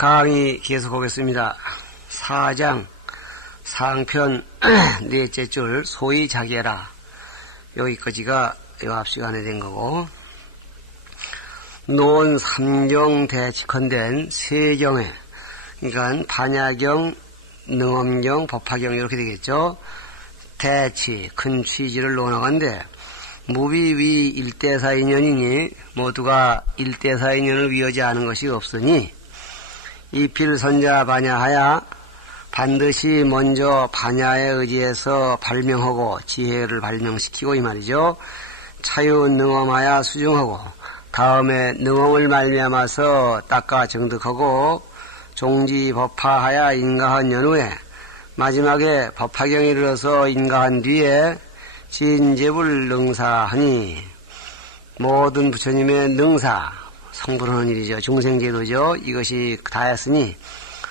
강의 계속하겠습니다. 4장 상편 넷째 줄 소위 자기해라. 여기까지가 요 앞 시간에 된 거고, 논 3경 대치컨된 세경에, 그러니까 반야경, 능엄경, 법화경 이렇게 되겠죠. 대치, 큰 취지를 논하건데 무비위 일대사인연이니 모두가 일대사인연을 위하지 않은 것이 없으니 이필선자 반야하야 반드시 먼저 반야에 의지해서 발명하고 지혜를 발명시키고 이 말이죠. 차유능엄하야 수중하고 다음에 능엄을 말미암아서 닦아 정득하고 종지법화하야 인가한 연후에 마지막에 법화경에 이르러서 인가한 뒤에 진제불 능사하니 모든 부처님의 능사 성불하는 일이죠. 중생제도죠. 이것이 다했으니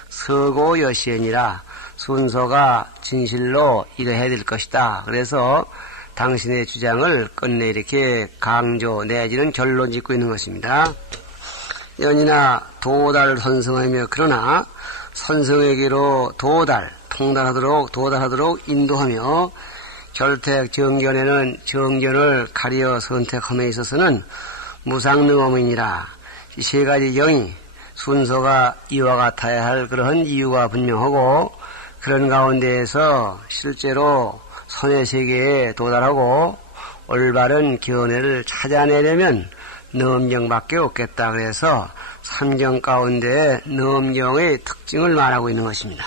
서고여시엔이라 순서가 진실로 이래야 될 것이다. 그래서 당신의 주장을 끝내 이렇게 강조 내지는 결론 짓고 있는 것입니다. 연이나 도달 선성하며 그러나 선성에게로 도달하도록 인도하며 결택 정견에는 정견을 가려 선택함에 있어서는 무상능엄이니라. 이 세 가지 경이 순서가 이와 같아야 할 그러한 이유가 분명하고 그런 가운데에서 실제로 선의 세계에 도달하고 올바른 견해를 찾아내려면 능엄경밖에 없겠다. 그래서 삼경 가운데 능엄경의 특징을 말하고 있는 것입니다.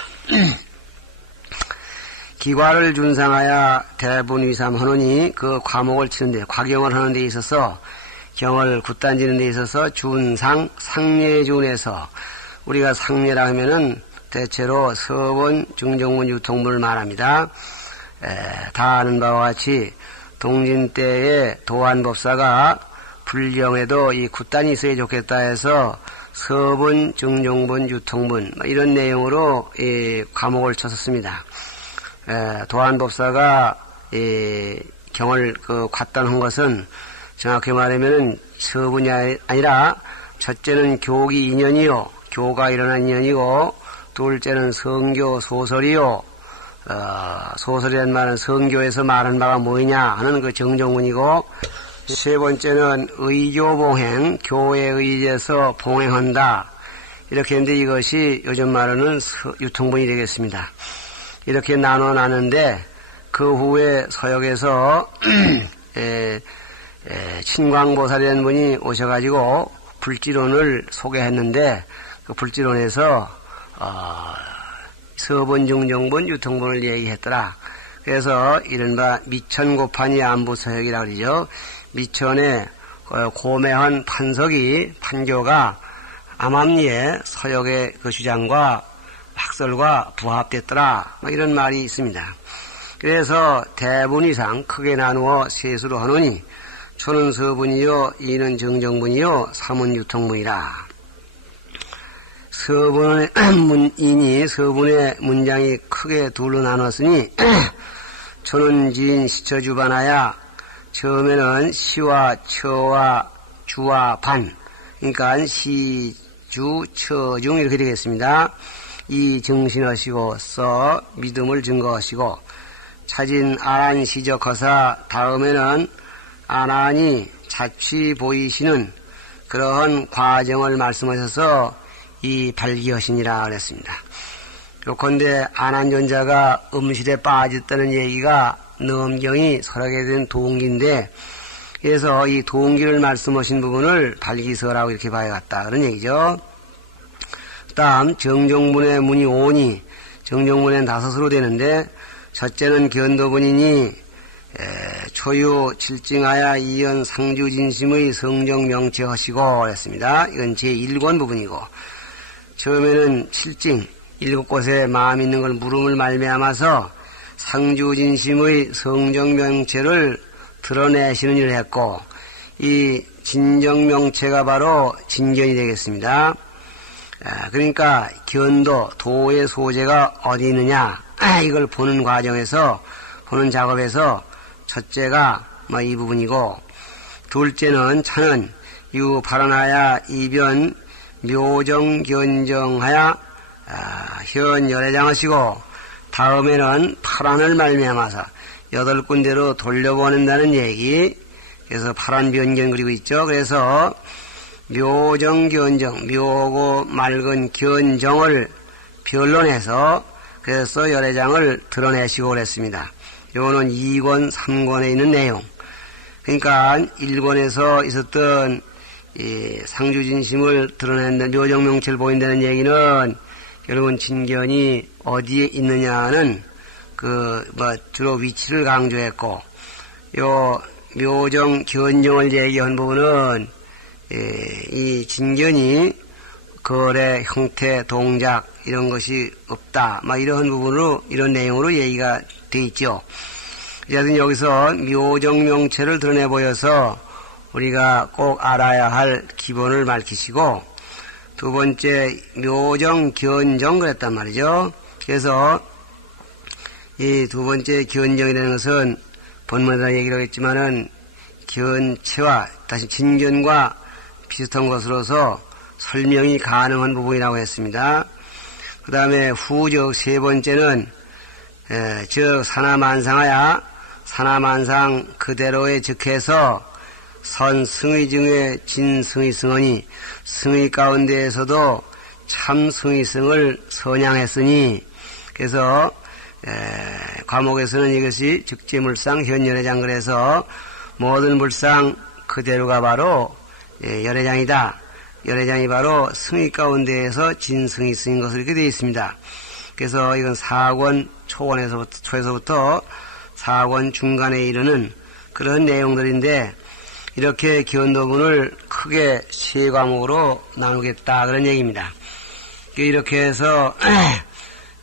기과를 준상하여 대분위삼하노니 그 과목을 치는데 과경을 하는 데 있어서 경을 굳단지는 데 있어서 준상, 상례준에서 우리가 상례라 하면은 대체로 서본, 중정문, 유통문을 말합니다. 다 아는 바와 같이 동진 때에 도안법사가 불경에도 이 굳단이 있어야 좋겠다 해서 서본, 중정문, 유통문 이런 내용으로 이 과목을 쳤었습니다. 도안법사가 이 경을 갖단한 것은 정확히 말하면은 서분이 아니라 첫째는 교기 인연이요, 교가 일어난 인연이고, 둘째는 성교 소설이요, 소설이란 말은 성교에서 말한 바가 뭐냐 하는 그 정정문이고, 세 번째는 의교봉행, 교회에 의지해서 봉행한다. 이렇게 했는데 이것이 요즘 말하는 유통문이 되겠습니다. 이렇게 나눠놨는데 그 후에 서역에서 친광보살이라는 분이 오셔가지고 불지론을 소개했는데 그 불지론에서 서본, 중정본, 유통본을 얘기했더라. 그래서 이른바 미천고판이 안부서역이라고 그러죠. 미천의 고매한 판교가 암암리에 서역의 그 주장과 학설과 부합됐더라. 이런 말이 있습니다. 그래서 대분 이상 크게 나누어 세수로 하노니 초는 서분이요, 이는 정정분이요, 삼은 유통문이라. 서분의 문이니 서분의 문장이 크게 둘로 나눴으니 초는 지인 시처주반하야 처음에는 시와 처와 주와 반, 그러니까 시, 주, 처, 중 이렇게 되겠습니다. 이 정신하시고 써 믿음을 증거하시고 차진 아란 시적허사 다음에는 아난이 자취 보이시는 그러한 과정을 말씀하셔서 이 발기하시니라 그랬습니다. 요컨대 아난존자가 음실에 빠졌다는 얘기가 능엄경이 설하게 된 동기인데 그래서 이 동기를 말씀하신 부분을 발기서라고 이렇게 봐야겠다 그런 얘기죠. 다음 정정문의 문이 5니 정정문엔 5으로 되는데 첫째는 견도분이니 초유 칠징하야 이연 상주진심의 성정명체 하시고 그랬습니다. 이건 제1권 부분이고 처음에는 칠징 7곳에 마음 있는 걸 물음을 말미암아서 상주진심의 성정명체를 드러내시는 일을 했고 이 진정명체가 바로 진견이 되겠습니다. 그러니까 견도, 도의 소재가 어디 있느냐 이걸 보는 과정에서 보는 작업에서 첫째가 이 부분이고 둘째는 차는 유 발언하야 이변 묘정견정하여 현 열애장하시고 다음에는 파란을 말미암아서 8군데로 돌려보낸다는 얘기. 그래서 파란 변견 그리고 있죠. 그래서 묘정견정, 묘고 맑은 견정을 변론해서 그래서 열애장을 드러내시고 그랬습니다. 요거는 2권, 3권에 있는 내용. 그러니까 1권에서 있었던 상주진심을 드러낸다는 묘정명체를 보인다는 얘기는 여러분 진견이 어디에 있느냐는 주로 위치를 강조했고, 요 묘정 견정을 얘기한 부분은 이 진견이 거래, 형태, 동작 이런 것이 없다. 이런 부분으로 이런 내용으로 얘기가 돼 있죠. 그래서 여기서 묘정 명체를 드러내 보여서 우리가 꼭 알아야 할 기본을 밝히시고, 두 번째 묘정 견정 그랬단 말이죠. 그래서 이 두 번째 견정이라는 것은 본문에서 얘기를 했지만은 견체와 다시 진견과 비슷한 것으로서 설명이 가능한 부분이라고 했습니다. 그 다음에 후적 세 번째는 즉 사나만상하야 사나만상 그대로에 즉해서 선 승의 중에 진승의 승언이 승의 가운데에서도 참 승의승을 선양했으니, 그래서 과목에서는 이것이 즉제물상 현열애장 그래서 모든 물상 그대로가 바로 열애장이다. 열애장이 바로 승의 가운데에서 진승의 승인 것으로 이렇게 되어 있습니다. 그래서 이건 4권 초에서부터 4권 중간에 이르는 그런 내용들인데, 이렇게 견도문을 크게 세 과목으로 나누겠다 그런 얘기입니다. 이렇게 해서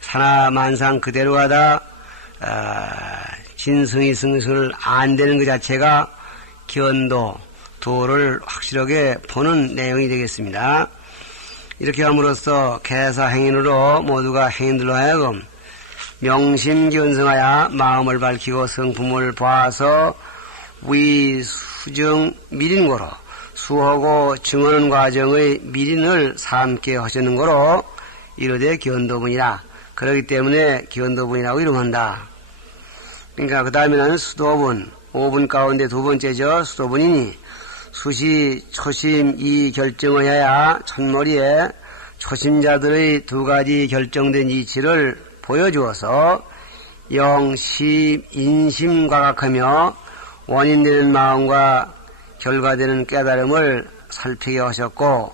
사나만상 그대로 하다 진승의 승승을 안 되는 그 자체가 견도, 도를 확실하게 보는 내용이 되겠습니다. 이렇게 함으로써 개사 행인으로 모두가 행인들로 하여금 명심견성하여 마음을 밝히고 성품을 봐서 위수정 미린고로 수하고 증언하는 과정의 미린을 삼게 하시는 거로 이르되 견도분이라. 그렇기 때문에 견도분이라고 이름한다. 그러니까 그 다음에는 수도분, 5분 가운데 두 번째죠. 수도분이니 수시 초심 이 결정을 해야 첫머리에 초심자들의 두 가지 결정된 이치를 보여주어서 영심 인심과각하며 원인되는 마음과 결과되는 깨달음을 살피게 하셨고,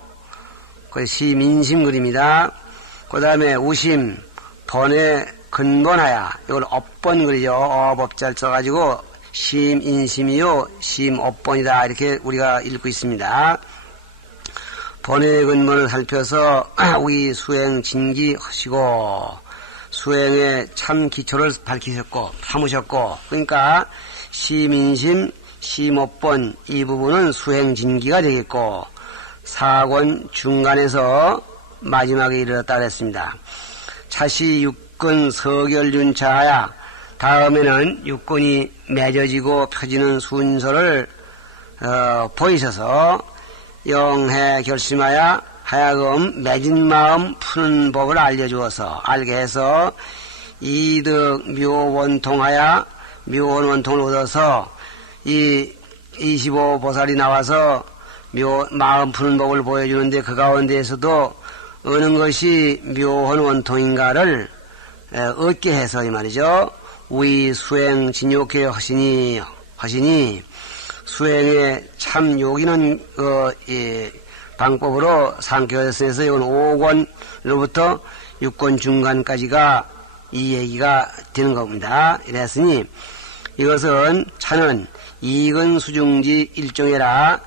그 시민심 그립니다. 그 다음에 우심, 번에 근본하야, 이걸 업번 그리죠. 어법잘 써가지고 심인심이요 심업번이다 이렇게 우리가 읽고 있습니다. 번의 근본을 살펴서 우리 수행 진기하시고 수행의 참 기초를 밝히셨고 삼으셨고, 그러니까 심인심 심업번 이 부분은 수행 진기가 되겠고, 4권 중간에서 마지막에 이르렀다 그랬습니다. 차시 육근 서결윤차하야, 다음에는 육근이 맺어지고 펴지는 순서를 보이셔서 영해 결심하여 하여금 맺은 마음 푸는 법을 알려주어서 알게 해서 이득 묘원통하여 묘원원통을 얻어서 이 25보살이 나와서 마음 푸는 법을 보여주는데, 그 가운데에서도 어느 것이 묘한 원통인가를 얻게 해서 이 말이죠. 우리 수행 진욕해 하시니 수행에 참 요기는 방법으로 상교에서 이건 5권으로부터 6권 중간까지가 이 얘기가 되는 겁니다. 이랬으니 이것은 차는 이근 수중지 일종이라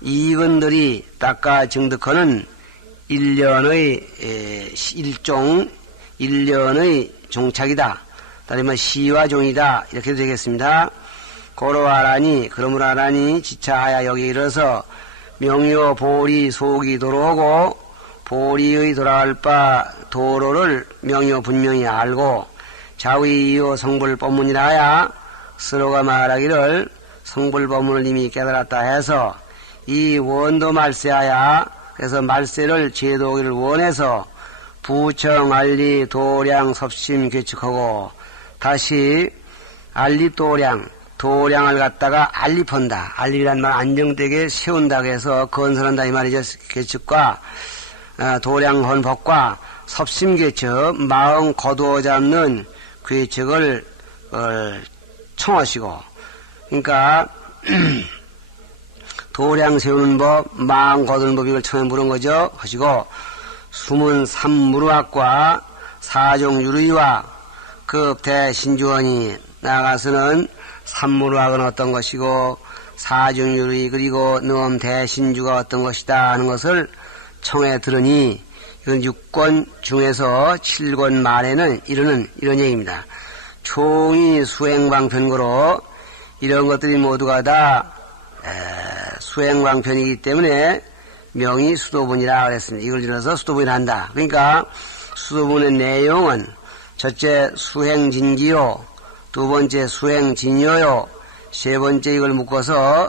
이근들이 닦아 증득하는 일년의 종착이다. 다르면 시와 종이다. 이렇게 되겠습니다. 고로 하라니, 그러므로 하라니 지차하여 여기 이르러서 명요 보리 속이 돌아오고 보리의 돌아갈 바 도로를 명요 분명히 알고 자위요 성불법문이라 하여 서로가 말하기를 성불법문을 이미 깨달았다 해서 이 원도 말세하여 그래서 말세를 제도하기를 원해서 부청, 알리, 도량, 섭심 개축하고 다시 알리, 도량을 갖다가 알리펀다. 알리란 말 안정되게 세운다고 해서 건설한다 이 말이죠. 개축과 도량 헌법과 섭심 개축, 마음 거두어 잡는 개축을 청하시고, 그러니까 도량 세우는 법, 마음 거두는 법 이걸 처음에 물은 거죠. 하시고 숨은 삼무루학과 사종유의와 급대신주원이 나아가서는 삼무루학은 어떤 것이고 사종유의 그리고 넘대신주가 어떤 것이다 하는 것을 청해 들으니 이건 6권 중에서 7권 말에는 이런 얘기입니다. 총이 수행방편고로 이런 것들이 모두가 다 수행방편이기 때문에 명이 수도분이라 그랬습니다. 이걸 들어서 수도분이라 한다. 그러니까 수도분의 내용은 첫째 수행진기요, 두 번째 수행진여요, 세 번째 이걸 묶어서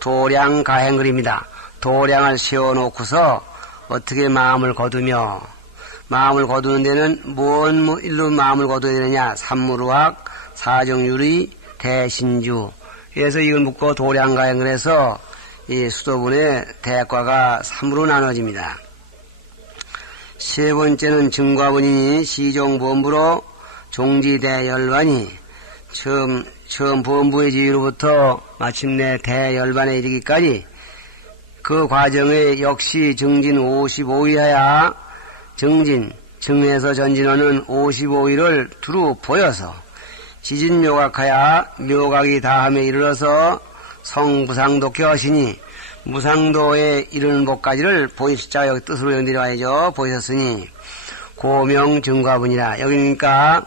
도량가행글입니다. 도량을 세워놓고서 어떻게 마음을 거두며, 마음을 거두는 데는 뭔 일로 마음을 거둬야 되느냐? 삼무루학, 사정유리, 대신주. 그래서 이걸 묶고 도량가행을 해서 이 수도분의 대과가 3으로 나눠집니다. 세 번째는 증과분이니 시종범부로 종지대열반이 처음 범부의 지위로부터 마침내 대열반에 이르기까지 그 과정에 역시 정진 55위하야 정에서 전진하는 55위를 두루 보여서 지진묘각하야 묘각이 다함에 이르러서 성무상도께 하시니 무상도에 이르는 법까지를 보입시자. 여기 뜻으로 연들어야죠. 보이셨으니 고명 증과분이라. 여기니까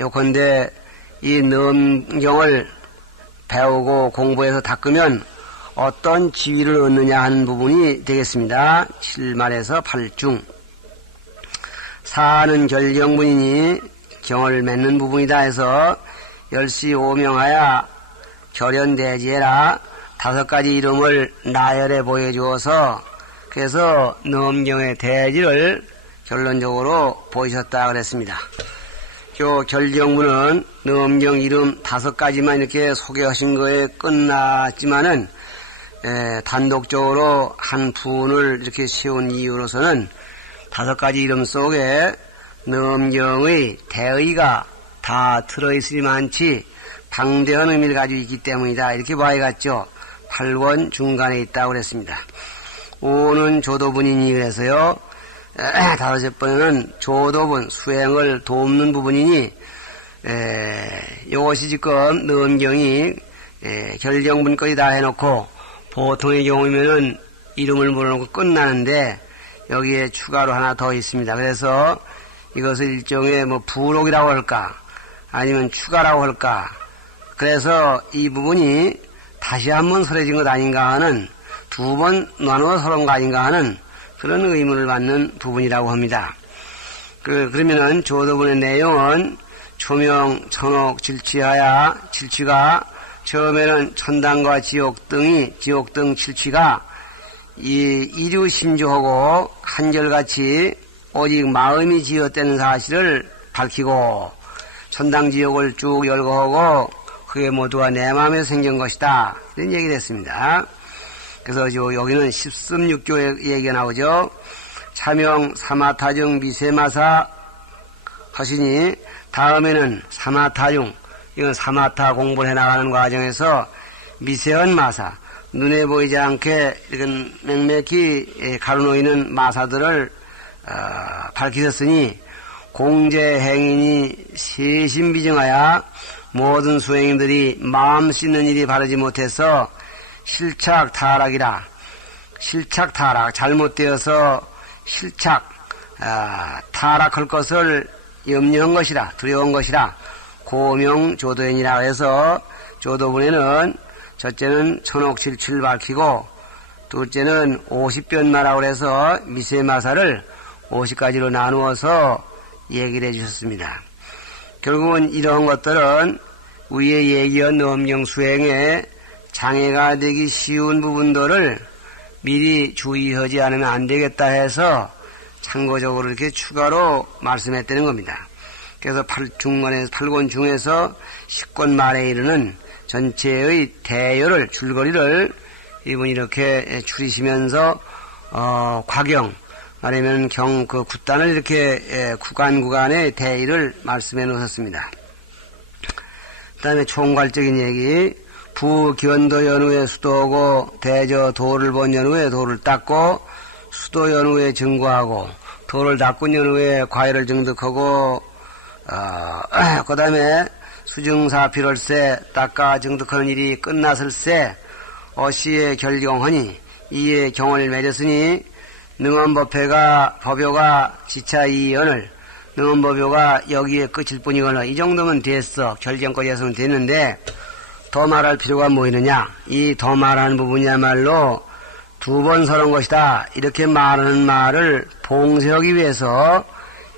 요컨대 이 넘경을 배우고 공부해서 닦으면 어떤 지위를 얻느냐 하는 부분이 되겠습니다. 7말에서 8중. 사는 결경분이니 경을 맺는 부분이다 해서 열시 오명하야 결연대지해라 5가지 이름을 나열해 보여주어서 그래서 넘경의 대지를 결론적으로 보이셨다 그랬습니다. 요 결경문은 넘경 이름 5가지만 이렇게 소개하신 거에 끝났지만은 단독적으로 한 분을 이렇게 세운 이유로서는 5가지 이름 속에 넘경의 대의가 다 들어있으리만치 방대한 의미를 가지고 있기 때문이다. 이렇게 봐야겠죠. 8권 중간에 있다고 그랬습니다. 5는 조도분이니 그래서요. 5번에는 조도분, 수행을 돕는 부분이니 이것이 지금 넘경이 결경분까지 다 해놓고 보통의 경우면은 이름을 물어놓고 끝나는데 여기에 추가로 하나 더 있습니다. 그래서 이것을 일종의 부록이라고 할까 아니면 추가라고 할까. 그래서 이 부분이 다시 한번 설해진 것 아닌가 하는 2번 나누어 설한 거 아닌가 하는 그런 의문을 받는 부분이라고 합니다. 그러면은 조도분의 내용은 초명, 천옥, 질취하야 질취가 처음에는 천당과 지옥 등 7취가 이류심조하고 한결같이 오직 마음이 지었다는 사실을 밝히고 천당지옥을 쭉 열거하고 그게 모두가 내 마음에서 생긴 것이다. 이런 얘기를 했습니다. 그래서 여기는 13육교 얘기가 나오죠. 차명 사마타중 미세마사 하시니 다음에는 사마타중, 이건 사마타 공부를 해나가는 과정에서 미세한 마사, 눈에 보이지 않게 이런 맹맥히 가로놓이는 마사들을 밝히셨으니 공제행인이 세신비정하여 모든 수행인들이 마음 씻는 일이 바르지 못해서 실착타락이라. 실착타락, 잘못되어서 타락할 것을 염려한 것이라, 두려운 것이라 고명조도연이라 해서 조도분에는 첫째는 천옥칠취를 밝히고 둘째는 50변마라고 해서 미세마사를 50가지로 나누어서 얘기를 해주셨습니다. 결국은 이런 것들은 위에 얘기한 넘경수행에 장애가 되기 쉬운 부분들을 미리 주의하지 않으면 안 되겠다 해서 참고적으로 이렇게 추가로 말씀했다는 겁니다. 그래서 중간에서 8권 중에서 10권 말에 이르는 전체의 대요를 줄거리를 이분이 이렇게 추리시면서 과경 말하면 그 굿단을 이렇게 구간의 대의를 말씀해 놓으셨습니다. 그다음에 총괄적인 얘기 부견도 연후에 수도하고 대저 도를 본 연후에 도를 닦고 수도 연후에 증거하고 도를 닦은 연후에 과외를 증득하고 그 다음에 수증사필월세 닦아 증득하는 일이 끝났을세 어시에 결경하니 이에 경을 맺었으니 능엄법회가 법요가 지차 이연을 능엄법요가 여기에 끝일 뿐이거나 이 정도면 됐어. 결경까지 해서는 됐는데 더 말할 필요가 뭐 있느냐. 이 더 말하는 부분이야말로 두 번 서는 것이다. 이렇게 말하는 말을 봉쇄하기 위해서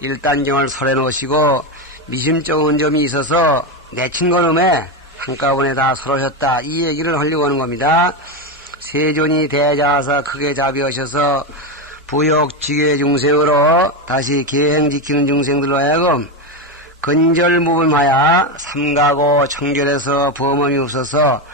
일단경을 설해 놓으시고 미심쩍은 점이 있어서 내친 거놈에 한꺼번에 다 설하셨다. 이 얘기를 하려고 하는 겁니다. 세존이 대자하사 크게 자비하셔서 부욕지계 중생으로 다시 계행 지키는 중생들로 하여금 근절무범하여 삼가고 청결해서 범험이 없어서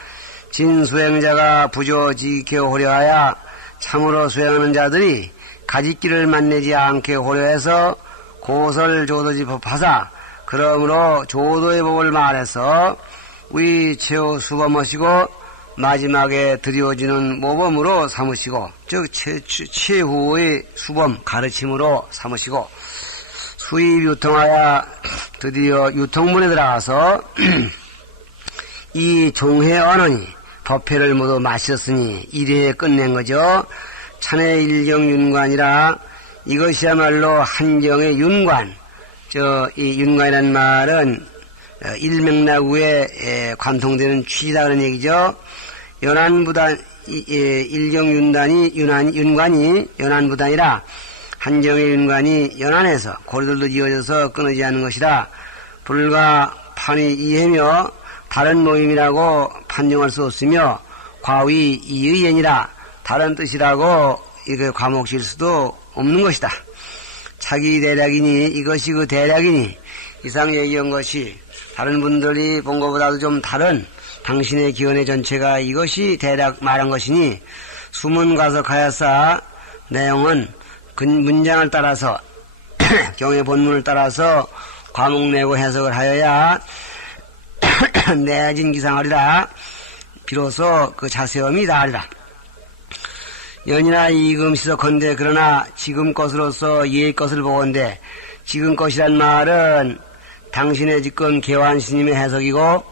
진수행자가 부조지게 호려하여 참으로 수행하는 자들이 가짓길을 만나지 않게 호려해서 고설조도지 법하사 그러므로 조도의 법을 말해서 우리 최후 수범하시고 마지막에 드리워지는 모범으로 삼으시고 즉 최후의 수범 가르침으로 삼으시고 수입 유통하여 드디어 유통문에 들어가서 이 종회 언언이 법회를 모두 마쳤으니 1회에 끝낸 거죠. 찬의 일경윤관이라 이것이야말로 한정의 윤관. 이 윤관이라는 말은 일맥락후에 관통되는 취지다 그런 얘기죠. 연안부단 일경윤단이 윤관이 연안부단이라 한정의 윤관이 연안에서 고리들도 이어져서 끊어지지 않는 것이라 불가 판이 이해며 다른 모임이라고 판정할 수 없으며 과위 이의연이라 다른 뜻이라고 이거 과목질 수도 없는 것이다. 자기 대략이니 이것이 그 대략이니 이상 얘기한 것이 다른 분들이 본 것보다도 좀 다른 당신의 기원의 전체가 이것이 대략 말한 것이니 수문 가석하였사 내용은 문장을 따라서 경의 본문을 따라서 과목 내고 해석을 하여야 내진 기상하리라. 비로소 그 자세엄이 다하리라. 연이나 이금 시석컨대 그러나 지금 것으로서 옛 것을 보건대 지금 것이란 말은 당신의 지금 개환 스님의 해석이고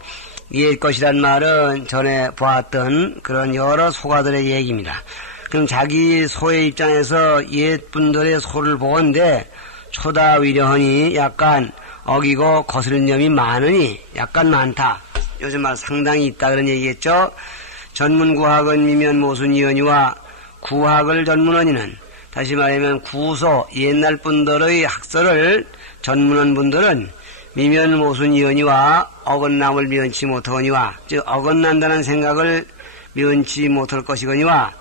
옛 것이란 말은 전에 보았던 그런 여러 소가들의 얘기입니다. 그럼 자기 소의 입장에서 옛 분들의 소를 보건대 초다 위려하니 약간 어기고 거스른 점이 많으니 약간 많다. 요즘 말 상당히 있다 그런 얘기겠죠. 전문구학은 미면 모순이언이와 구학을 전문원이는 다시 말하면 구소 옛날 분들의 학설을 전문원 분들은 미면 모순이언이와 어긋남을 면치 못하거니와 즉 어긋난다는 생각을 면치 못할 것이거니와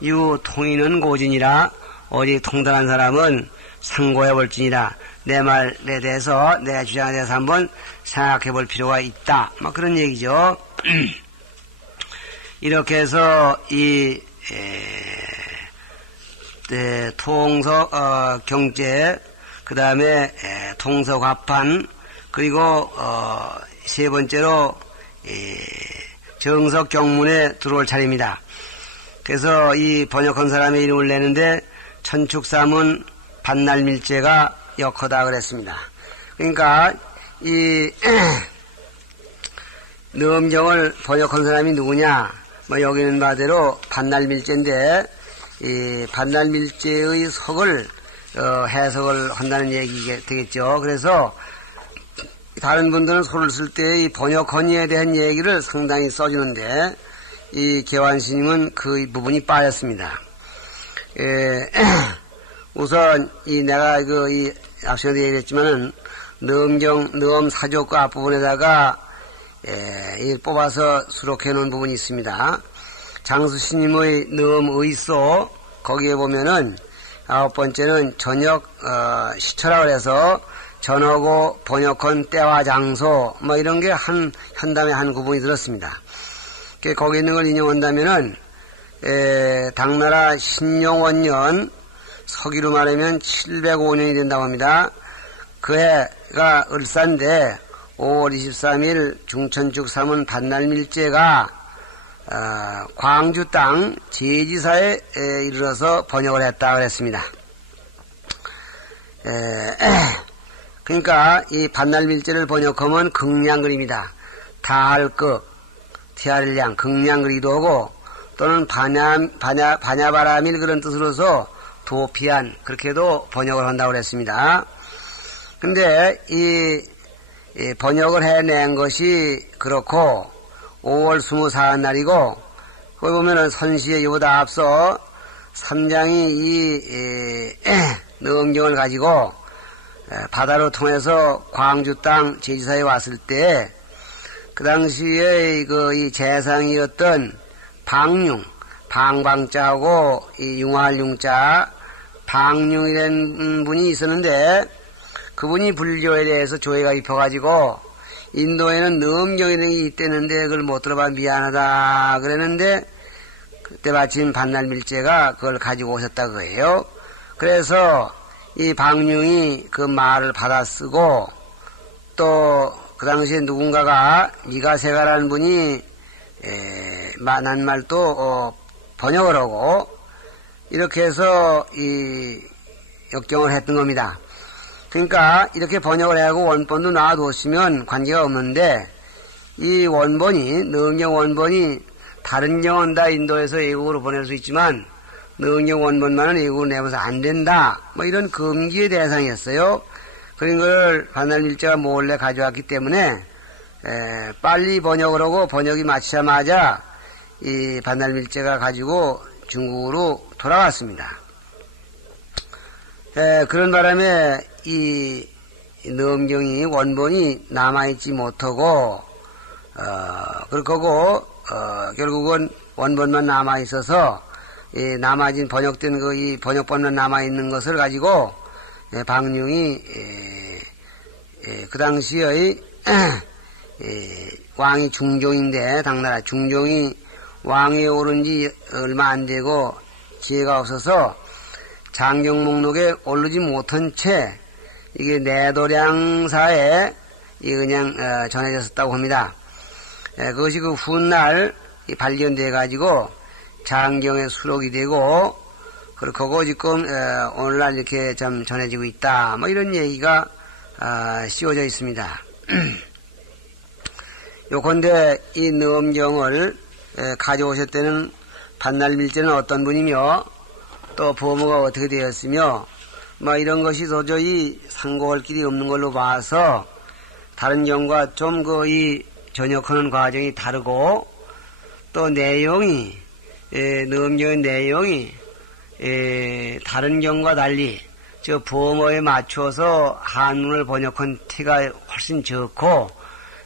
이후 통이는 고진이라 어디 통달한 사람은 상고해 볼지니라. 내 말에 대해서 내 주장에 대해서 한번 생각해 볼 필요가 있다. 뭐 그런 얘기죠. 이렇게 해서 이 통서 경제 그 다음에 통서 과판 그리고 세 번째로 정석 경문에 들어올 차례입니다. 그래서 이 번역한 사람의 이름을 내는데 천축사문 반날밀제가 역하다 그랬습니다. 그러니까 이 너음정을 번역한 사람이 누구냐? 뭐 여기는 바대로 반날밀제인데 이 반날밀제의 석을 해석을 한다는 얘기가 되겠죠. 그래서 다른 분들은 소를 쓸 때 이 번역헌의에 대한 얘기를 상당히 써주는데 이 개환스님은 그 부분이 빠졌습니다. 우선 이 내가 이 앞서도 얘기했지만은 너음 사조 그 앞부분에다가 뽑아서 수록해 놓은 부분이 있습니다. 장수스님의 넘의소 거기에 보면은 9번째는 전역 시초라 그래서 전하고 번역한 때와 장소 뭐 이런 게 한 현담에 한 구분이 들었습니다. 거기 있는 걸 인용한다면은 당나라 신용원년 서기로 말하면 705년이 된다고 합니다. 그 해가 을사인데 5월 23일 중천축 3원 반날밀제가 광주 땅 제지사에 이르러서 번역을 했다 그랬습니다. 그러니까 이 반날밀제를 번역하면 극량글입니다. 다할극, 티아릴량, 극량글이기도 하고 또는 반야바라밀 그런 뜻으로서 도피한 그렇게도 번역을 한다고 그랬습니다. 근데 이 번역을 해낸 것이 그렇고 5월 24날이고 거기 보면은 선시에 이보다 앞서 삼장이 이 넘경을 가지고 바다로 통해서 광주 땅 제지사에 왔을 때 그 당시에 이 재상이었던 방융, 방방자하고 이 융할 융자 방융이라는 분이 있었는데 그분이 불교에 대해서 조예가 입혀가지고 인도에는 넘경이라는 게 있대는데 그걸 못 들어봐 미안하다 그랬는데 그때 마침 반날밀제가 그걸 가지고 오셨다 그거예요. 그래서 이 방융이 그 말을 받아 쓰고 또 그 당시에 누군가가 니가세가라는 분이 난 말도 번역을 하고 이렇게 해서 이 역경을 했던 겁니다. 그러니까 이렇게 번역을 하고 원본도 놔뒀으면 관계가 없는데 이 원본이 능경 원본이 다른 경은 다 인도에서 외국으로 보낼 수 있지만 능경 원본만은 외국으로 내면서 안 된다 뭐 이런 금기의 대상이었어요. 그런 걸 반날밀제가 몰래 가져왔기 때문에 빨리 번역을 하고 번역이 마치자마자 이 반날밀제가 가지고 중국으로 돌아왔습니다. 그런 바람에 이 넘경이 원본이 남아있지 못하고 그렇고 결국은 원본만 남아있어서 남아진 번역된 이 번역본만 남아있는 것을 가지고 방융이 그 당시의 왕이 중종인데 당나라 중종이 왕에 오른 지 얼마 안 되고 지혜가 없어서 장경 목록에 오르지 못한 채 이게 내도량사에 그냥 전해졌었다고 합니다. 그것이 그 훗날 발견돼 가지고 장경에 수록이 되고 그렇고 지금 오늘날 이렇게 좀 전해지고 있다. 뭐 이런 얘기가 씌워져 있습니다. 요컨대 이 넘경을 가져오셨다는 반날밀제는 어떤 분이며 또 부모가 어떻게 되었으며 뭐 이런 것이 도저히 상고할 길이 없는 걸로 봐서 다른 경과 좀 이 전역하는 과정이 다르고 또 내용이 넘경의 내용이 다른 경과 달리 저 부모에 맞춰서 한문을 번역한 티가 훨씬 적고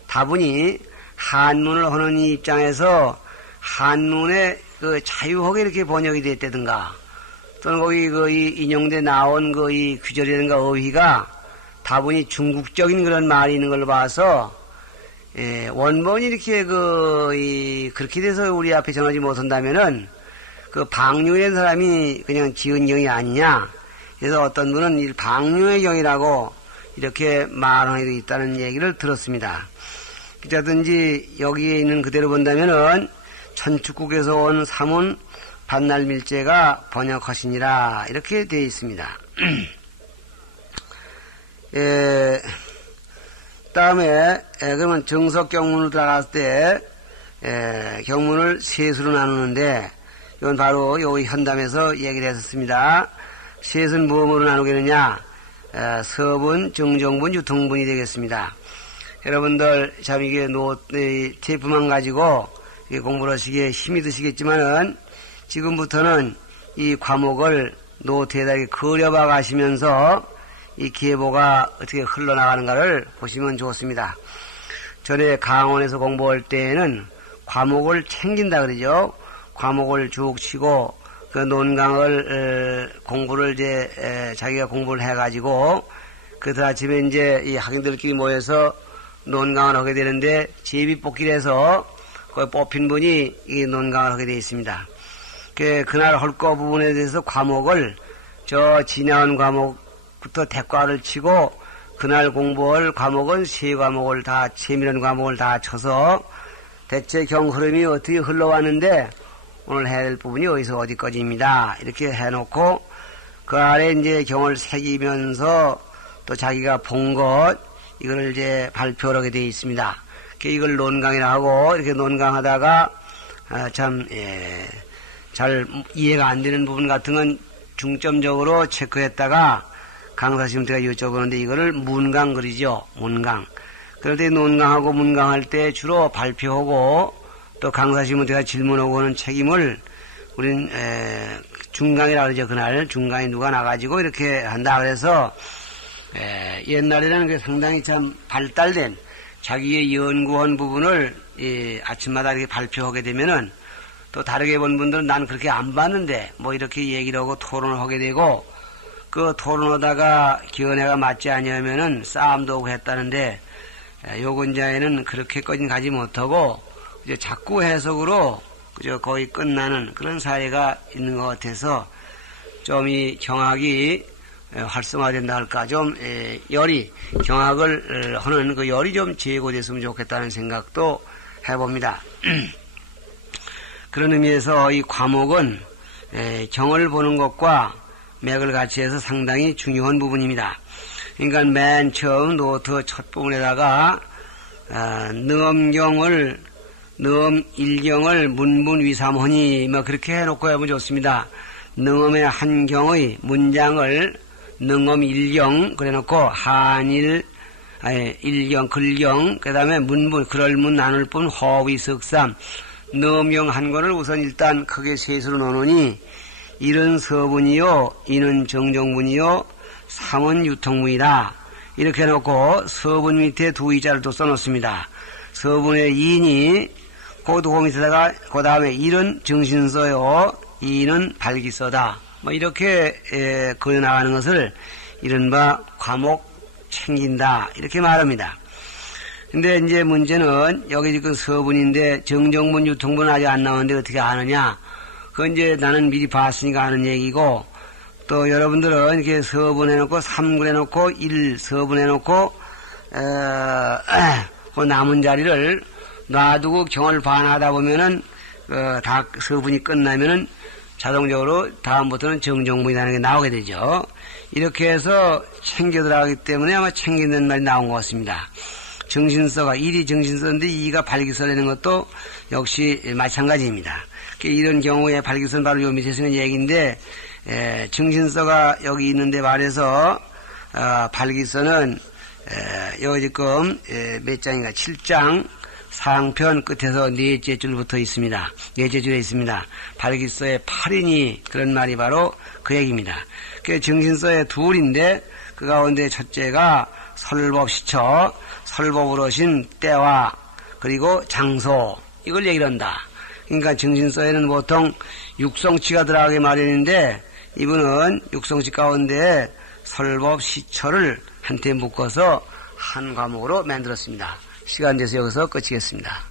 다분히 한문을 하는 입장에서 한문에 자유하게 이렇게 번역이 됐다든가 또는 거기 이 인용돼 나온 이 규절이라든가 어휘가 다분히 중국적인 그런 말이 있는 걸로 봐서 원본이 이렇게 그렇게 돼서 우리 앞에 전하지 못한다면은 그 방류의 사람이 그냥 지은 경이 아니냐. 그래서 어떤 분은 이 방류의 경이라고 이렇게 말하는 게 있다는 얘기를 들었습니다. 그자든지 여기에 있는 그대로 본다면은 천축국에서 온 사문 반날밀제가 번역하시니라 이렇게 되어 있습니다. 다음에 그러면 정석 경문으로 들어갔을 때 경문을 셋으로 나누는데 이건 바로 요 현담에서 얘기를 했었습니다. 셋은 무엇으로 나누겠느냐? 서분, 정정분, 유통분이 되겠습니다. 여러분들 참 이게 테이프만 가지고 공부를 하시기에 힘이 드시겠지만은 지금부터는 이 과목을 노트에다 그려봐 가시면서 이 기회보가 어떻게 흘러나가는가를 보시면 좋습니다. 전에 강원에서 공부할 때에는 과목을 챙긴다 그러죠. 과목을 쭉 치고 그 논강을 공부를 이제 자기가 공부를 해가지고 그 아침에 이제 이 학인들끼리 모여서 논강을 하게 되는데 제비뽑기를 그 뽑힌 분이 이 논강을 하게 되어 있습니다. 그날 할 거 부분에 대해서 과목을 저 지나온 과목부터 대과를 치고 그날 공부할 과목은 세 과목을 다 재미있는 과목을 다 쳐서 대체 경 흐름이 어떻게 흘러왔는데 오늘 해야 될 부분이 어디서 어디까지입니다. 이렇게 해놓고 그 아래 이제 경을 새기면서 또 자기가 본 것 이걸 이제 발표를 하게 되어 있습니다. 이걸 논강이라 하고 이렇게 논강하다가 잘 이해가 안 되는 부분 같은 건 중점적으로 체크했다가 강사님한테 여쭤보는데 이거를 문강 그리죠. 문강. 그럴 때 논강하고 문강할 때 주로 발표하고 또 강사님한테 질문하고 하는 책임을 우린 중강이라 그러죠. 그날 중강에 누가 나가지고 이렇게 한다 그래서 옛날에는 그 상당히 참 발달된 자기의 연구한 부분을 아침마다 이렇게 발표하게 되면은 또 다르게 본 분들은 난 그렇게 안 봤는데 뭐 이렇게 얘기를 하고 토론을 하게 되고 그 토론하다가 견해가 맞지 않으면은 싸움도 하고 했다는데 요건자에는 그렇게까지는 가지 못하고 이제 자꾸 해석으로 그저 거의 끝나는 그런 사례가 있는 것 같아서 좀 이 경학이 활성화된다 할까 좀 열이 경학을 하는 그 열이 좀 제고됐으면 좋겠다는 생각도 해봅니다. 그런 의미에서 이 과목은 경을 보는 것과 맥을 같이 해서 상당히 중요한 부분입니다. 그러니까 맨 처음 노트 첫 부분에다가 능엄경을 능엄일경을 문분위삼하니 뭐 그렇게 해놓고 하면 좋습니다. 능엄의 한 경의 문장을 능엄일경 그래놓고 한일 일경 글경 그 다음에 문분 그럴문 나눌뿐 허위석삼 능엄경 한 권을 우선 일단 크게 셋으로 놓으니 일은 서분이요 이는 정정분이요 삼은 유통문이다. 이렇게 해놓고 서분 밑에 두 이자를 또 써놓습니다. 서분의 이인이 그 도구 밑에다가 그 다음에 일은 정신서요 이는 발기서다. 뭐 이렇게 그려나가는 것을 이른바 과목 챙긴다 이렇게 말합니다. 근데 이제 문제는 여기 지금 서분인데 정정분 유통분은 아직 안 나오는데 어떻게 아느냐? 그건 이제 나는 미리 봤으니까 아는 얘기고 또 여러분들은 이렇게 서분해놓고 3군 해놓고 1 서분해놓고 그 남은 자리를 놔두고 경을 반하다 보면은 다 서분이 끝나면은 자동적으로 다음부터는 정정분이라는 게 나오게 되죠. 이렇게 해서 챙겨 들어가기 때문에 아마 챙기는 말이 나온 것 같습니다. 정신서가 1이 정신서인데 2가 발기서라는 것도 역시 마찬가지입니다. 이런 경우에 발기서는 바로 요 밑에 쓰는 얘기인데 정신서가 여기 있는데 말해서 발기서는 요 지금 몇 장인가 7장 상편 끝에서 넷째 줄부터 있습니다. 넷째 줄에 있습니다. 발기서의 8인이 그런 말이 바로 그 얘기입니다. 그 정신서의 둘인데 그 가운데 첫째가 설법시처 설법으로 신 때와 그리고 장소 이걸 얘기를 한다. 그러니까 정신서에는 보통 육성치가 들어가게 마련인데 이분은 육성치 가운데 설법시처를 한테 묶어서 한 과목으로 만들었습니다. 시간 돼서 여기서 끝이겠습니다.